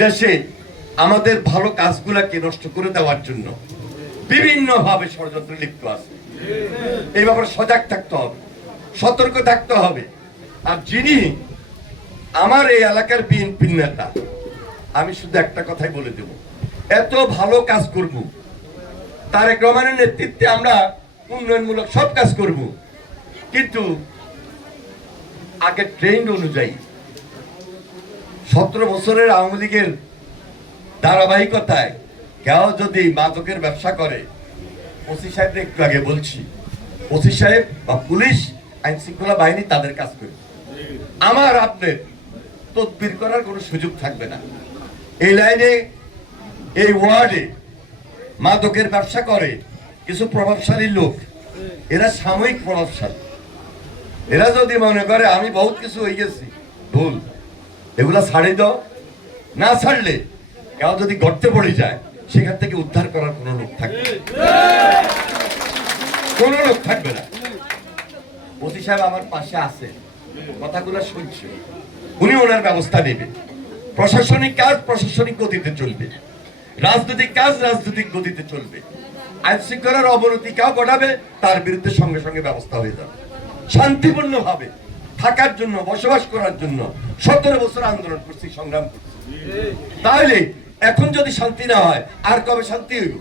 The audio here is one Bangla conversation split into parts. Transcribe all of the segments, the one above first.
দেশে আমাদের ভালো কাজগুলাকে নষ্ট করে দেওয়ার জন্য বিভিন্নভাবে ষড়যন্ত্রে লিপ্ত আছে। এই ব্যাপারে সজাগ থাকতে হবে, সতর্ক থাকতে হবে। আর যিনি আমার এই এলাকার বিএনপি নেতা, আমি শুধু একটা কথাই বলে দেব, এত ভালো কাজ করব, তারেক রহমানের নেতৃত্বে আমরা উন্নয়নমূলক সব কাজ করব, কিন্তু আগে ট্রেন্ড অনুযায়ী 17 বছরের আওয়ামী লীগের ধারাবাহিকতায় কেউ যদি মাদকের ব্যবসা করে, ওসি সাহেব একটু আগে বলছি, ওসি সাহেব বা পুলিশ আইন শৃঙ্খলা বাহিনী তাদের কাজ করে, আমার আপনার তদবির করার কোনো সুযোগ থাকবে না। এই লাইনে, এই ওয়ার্ডে মাদকের ব্যবসা করে কিছু প্রভাবশালী লোক, এরা সাময়িক প্রভাবশালী। এরা যদি মনে করে আমি বহুত কিছু হয়ে গেছি, ভুল। এগুলা ছাড়ে দাও, না ছাড়লে কেউ যদি গর্তে পড়ে যায়, সেখান থেকে উদ্ধার করার কোনো লোক থাকবে, কোনো লোক থাকবে না। ওসি সাহেব আমার পাশে আছে, কথাগুলো শুনছে, উনি ওনার ব্যবস্থা নেবে। প্রশাসনিক কাজ প্রশাসনিক গতিতে চলবে, রাজনৈতিক কাজ রাজনৈতিক গতিতে চলবে। আইন শৃঙ্খলার অবনতি কেউ ঘটাবে, তার বিরুদ্ধে সঙ্গে সঙ্গে ব্যবস্থা হয়ে যাবে। শান্তিপূর্ণ ভাবে থাকার জন্য, বসবাস করার জন্য 17 বছর আন্দোলন করছি, সংগ্রাম করছি। তাহলে এখন যদি শান্তি না হয়, আর কবে শান্তি হইব?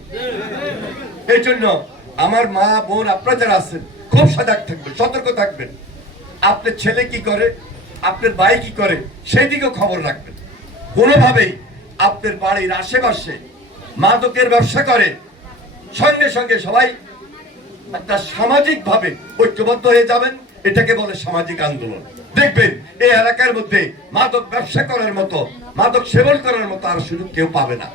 এই জন্য আমার মা বোন আপনারা যারা আছেন, খুব সজাগ থাকবেন, সতর্ক থাকবেন। আপনার ছেলে কি করে, আপনার ভাই কি করে, সেই দিকেও খবর রাখবেন। কোনোভাবেই আপনার বাড়ির আশেপাশে মাদকের ব্যবসা করে, সঙ্গে সঙ্গে সবাই একটা সামাজিক ভাবে ঐক্যবদ্ধ হয়ে যাবেন। এটাকে বলে সামাজিক আন্দোলন। দেখবেন এই এলাকার মধ্যে মাদক ব্যবসা করার মতো, মাদক সেবন করার মতো আর সুযোগ কেউ পাবে না।